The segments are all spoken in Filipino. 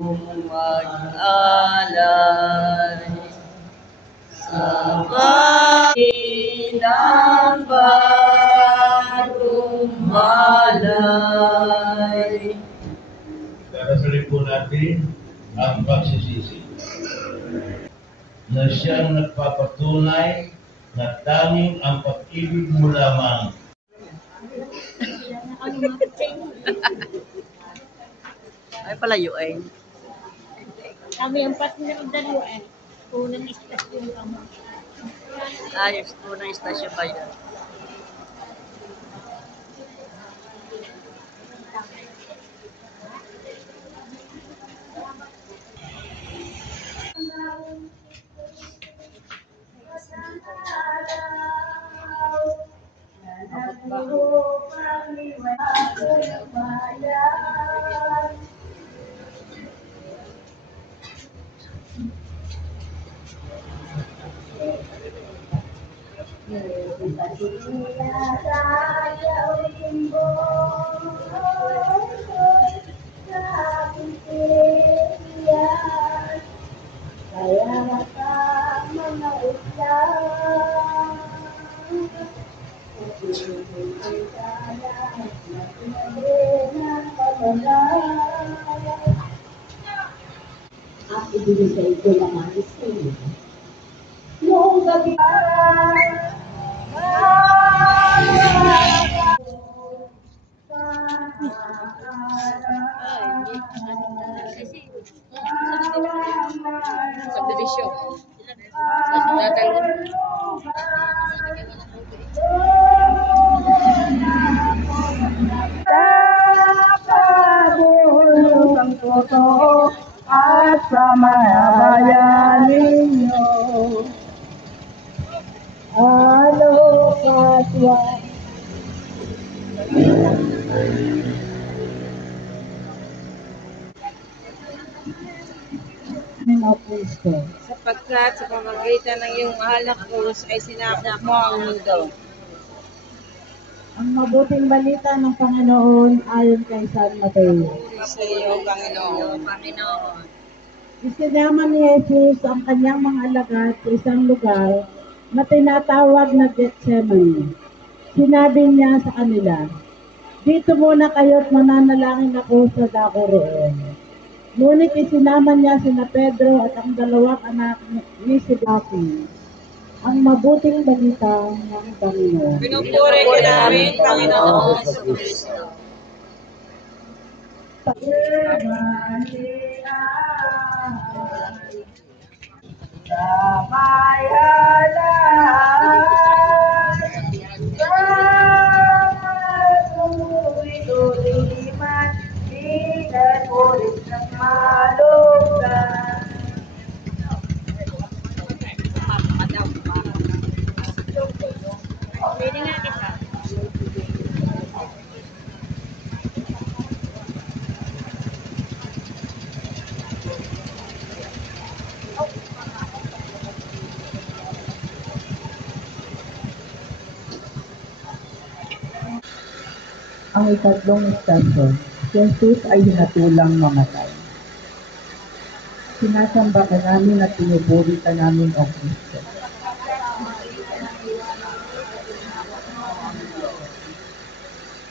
mag-alay sa bahay ng bagong malay. Darasalin po natin ang pagsisisi na siyang nagpapatunay na tanging ang pag-ibig mo lamang. Ay palayo eh. Kami ang partner ng dalawa eh. Unang istasyon kami. Ayos, unang istasyon ba yan? At ibinigay ko naman sa iyo. Noong gabi Subdivision. Sa dadalo. Napabulog ang totoo at sa mga bayan ninyo. Ano katwa? Sapagkat sa pamamagitan ng iyong mahal na krus ay sinakop mo ang mundo. Ang mabuting balita ng Panginoon ayon kay San Mateo. Sa iyo, Panginoon. Panginoon. Isinama ni Jesus ang kanyang mga alagad sa isang lugar na tinatawag na Gethsemane. Sinabi niya sa kanila, "Dito muna kayo't mananalangin ako sa dako roon." Ngunit isinama niya sina Pedro at ang dalawang anak ni Zebedeo. Ang mabuting balita ng Panginoon. Pinupuri ka namin, Panginoon Jesucristo. Pwede nga kita. Ang ikatlong istasyon, si Jesus ay hinatulang mamatay. Sinasamba ka namin at pinupuri ka namin o Kristo.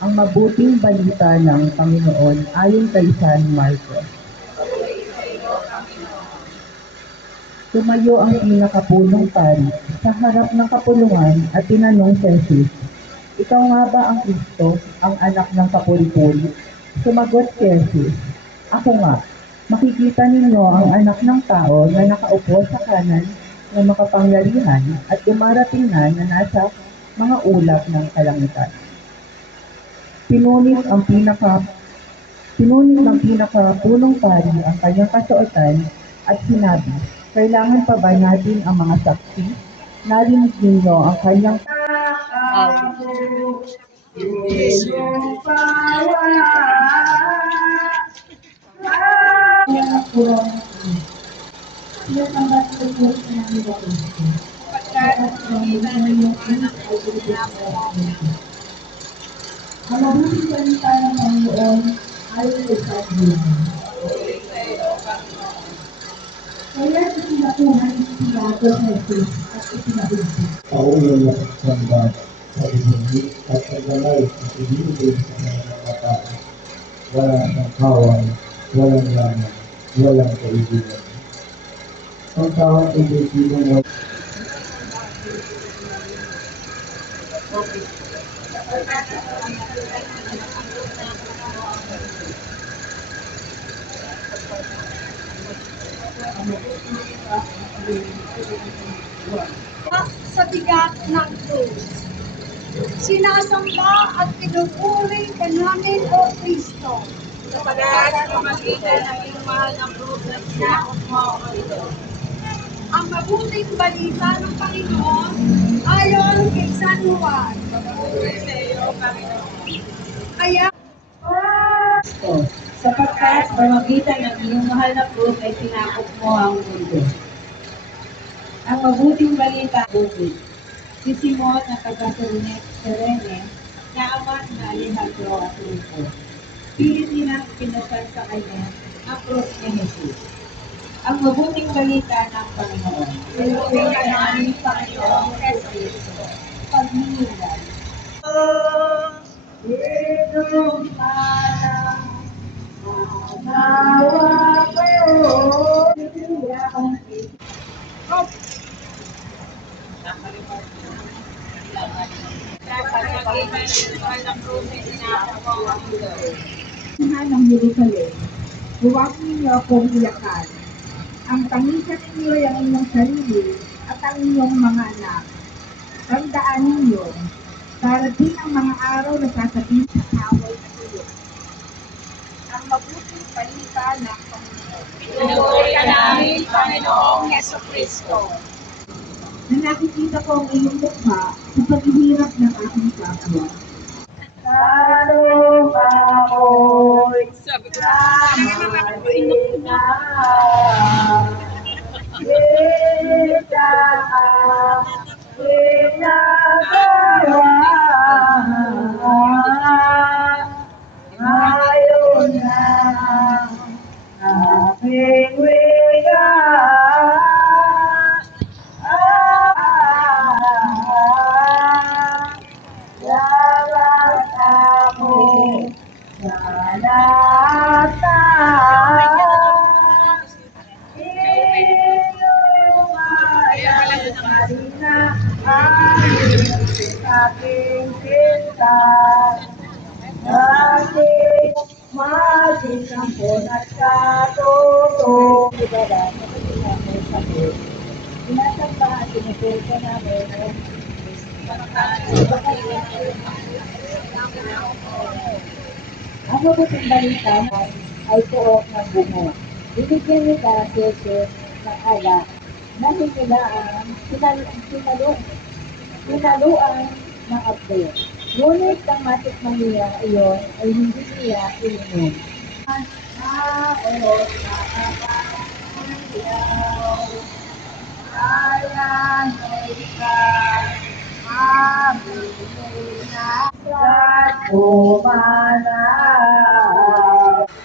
Ang mabuting balita ng Panginoon ayon kay San Marcos. Tumayo ang pinakapunong pari sa harap ng kapulungan at tinanong si Jesus, "Ikaw nga ba ang Kristo, ang anak ng kapuri-puri?" Sumagot si Jesus, "Ako nga. Makikita ninyo ang anak ng tao na nakaupo sa kanan ng makapangyarihan at dumarating na nasa mga ulap ng kalangitan." Pinunit ng pinakapunong pari ang kanyang kasuotan at sinabi, "Kailangan pa ba natin ang mga saksi? Narinig ninyo ang kanyang Ang mabuting balita ng Panginoon ay sa Diyos. Kaya isinakuhan sila sa Jesus at isinabindi. Paulo ang samba sa ibigay at paglalay at ibigay sa mga katao. Walang nangkawal, walang laman, walang kaibigan. Ang taong kaibigan mo. Sa bigat ng krus. Sinasamba at pinupuri ka namin, O Kristo. Sa pamagitan ng iyong mahal na krus na sinakop mo ako ito. Ang mabuting balita ng Panginoon ayon kay San Juan. Sa iyo, Panginoon. Kaya, Sapagkat pamagitan ng iyong mahal na krus ay sinakop mo ang mundo. Ang mabuting balita, bukid. Si Simon na taga-Serene, na ama na Alejandro at Rufo. Pilit nilang pinasal sa kanya ang krus ni Jesus. Ang mabuting balita ng Panginoon. Pinupin ka namin, Panginoon, Kristo. Pagninilay. Itong parang nawa kayo. Ng Jerusalem, huwag ninyo akong iyakan. Ang tangisan ninyo ay ang inyong sarili at ang inyong mga anak. Tandaan ninyo, darating ang mga araw na sasabihin sa away na tuyo. Ang mabuting balita ng Panginoon. Pinupuri ka namin, Panginoong Yeso Kristo. Na nakikita ko ang iyong mukha sa paghihirap ng aking kapwa. Lalo ako'y Sabi ko, na kita pinagawa ngayon na aking wiga. Salamat ako sa lahat. Iyong ayang na aking kita. Aking magsisampon at katutong. Ibara, kapatid namin sa Diyos. Sinasamba at sinupulko namin ang mabuting balita ay tuok ng bungo. Bibigyan nila si Jesus ng ala na sinaluan ng abdo. Ngunit ang matikman niya iyon ay hindi niya ininom. Taos na kapangyaw, kaya ikaw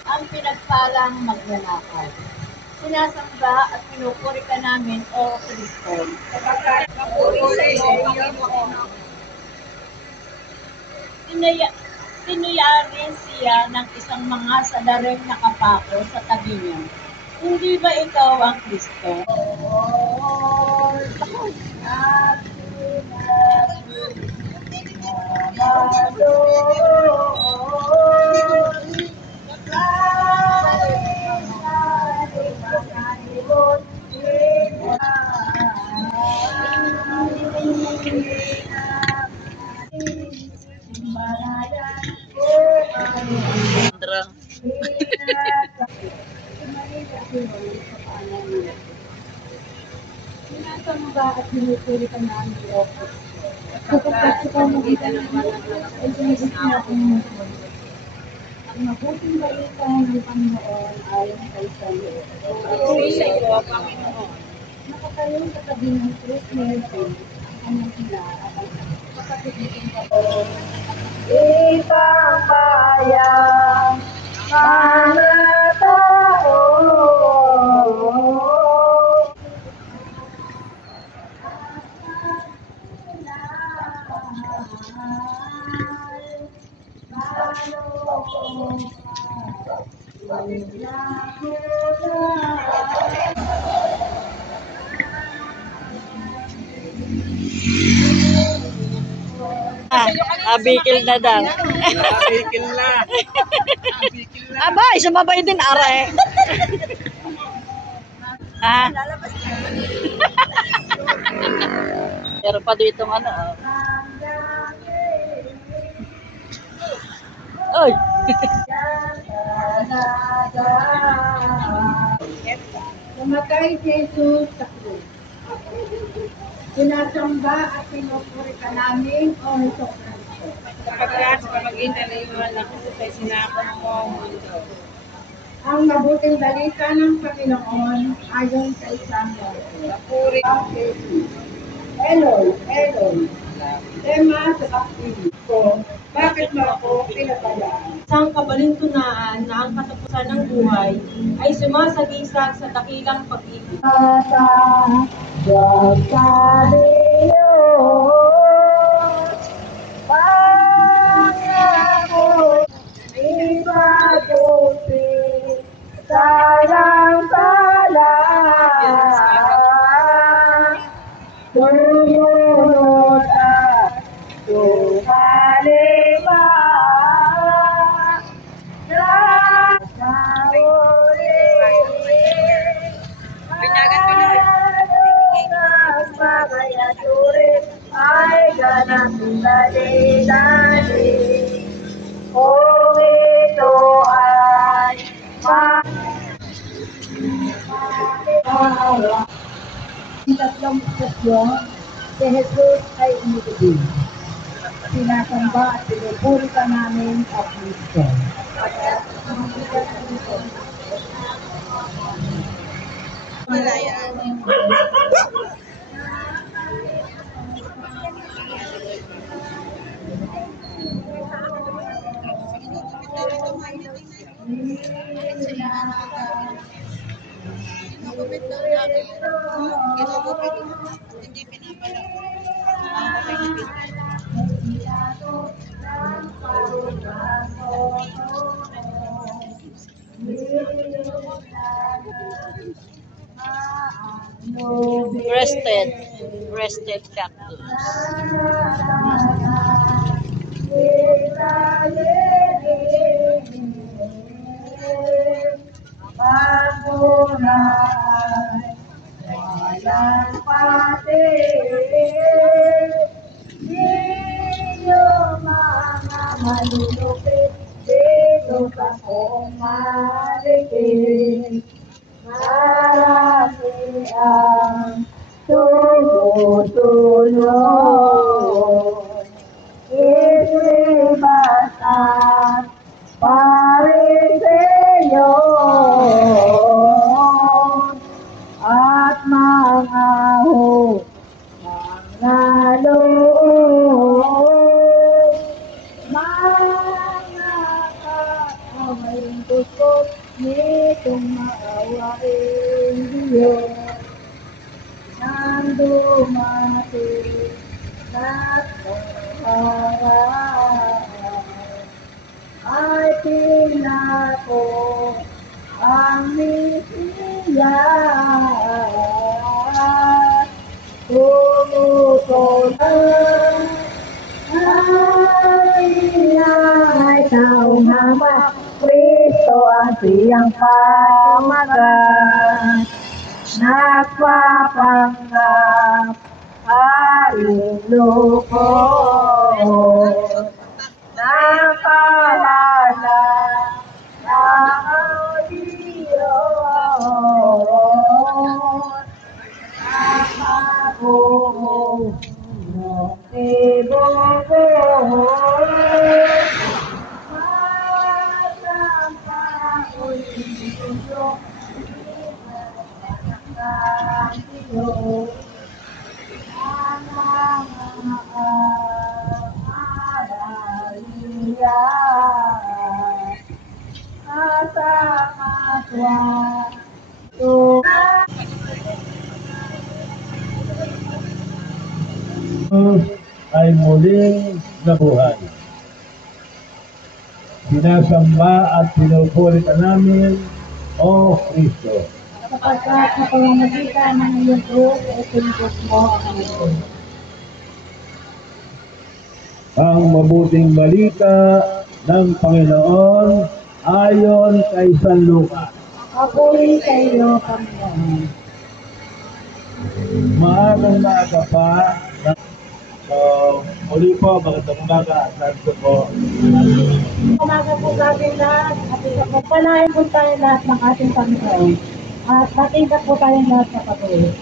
ang pinagpalang magnanakaw. Sinasamba at pinupuri ka namin, O Kristo. sapagkat mapuri sa iyo, Panginoon. Tiniyarin siya ng isang mga sadaring nakapako sa tabi niya. Hindi ba ikaw ang Kristo? Sandra. Sinasamba at pinupuri ka namin, O Kristo. Sapagkat sa pamagitan ng ay sinigit niya akong mundo. Ang mabuting balita ng Panginoon ay kay Sayo. Pinupuri sa iyo, Panginoon. Nakatayo sa tabi ng krus ni Jesus, ang kanyang hila at ang kapatid nitong kapatid. Ibang bayan, mga tao, Abikil na daw. Abikil na. Abay, sumabay din are. Ha? Pero pa dito ano. Oy. Namatay si Jesus sa krus. Sinasamba at pinupuri ka namin, O Hesus Kristo. Sapagkat sa pamagitan ng iyong anak ko ay sinakop mo ang mundo. Ang mabuting balita ng Panginoon ayon sa isang verso. Papuri Eloi, Eloi, lema sabachthani ko, bakit mo ako pinabayaan? Isang kabalintunaan na ang katapusan ng buhay ay sumasagisag sa dakilang pag-ibig. Ang tatlong istasyon, si Jesus ay umibig. Sinasamba at pinupuri ka namin at Kristo. Breasted cactus. Malulupit dito sa kong maligid. Marami ang tumutulong. Isibas at pariseyon at mga loob. Mga tukot nitong maawain Diyos nang dumating at pangarap ay pinako ang Mesiyas tumutulan ay taong hama Kristo ang siyang pamagat nagpapanggap ay lukot napalala ng Diyos napako ng ibubos ay muling nabuhay. sinasamba at pinupuri ka namin, O Kristo. Sapagkat sa pamamagitan ng iyong Diyos ay pinigos mo ang mundo. Ang mabuting balita ng Panginoon ayon kay San Lucas. Papuri sa iyo, Panginoon. Maagang maaga pa. So, muli po, magandang umaga. Santo po. Umaga po sa ating lahat at pagpalain po tayo lahat ng ating Panginoon. At matingkat po tayong lahat sa patuloy.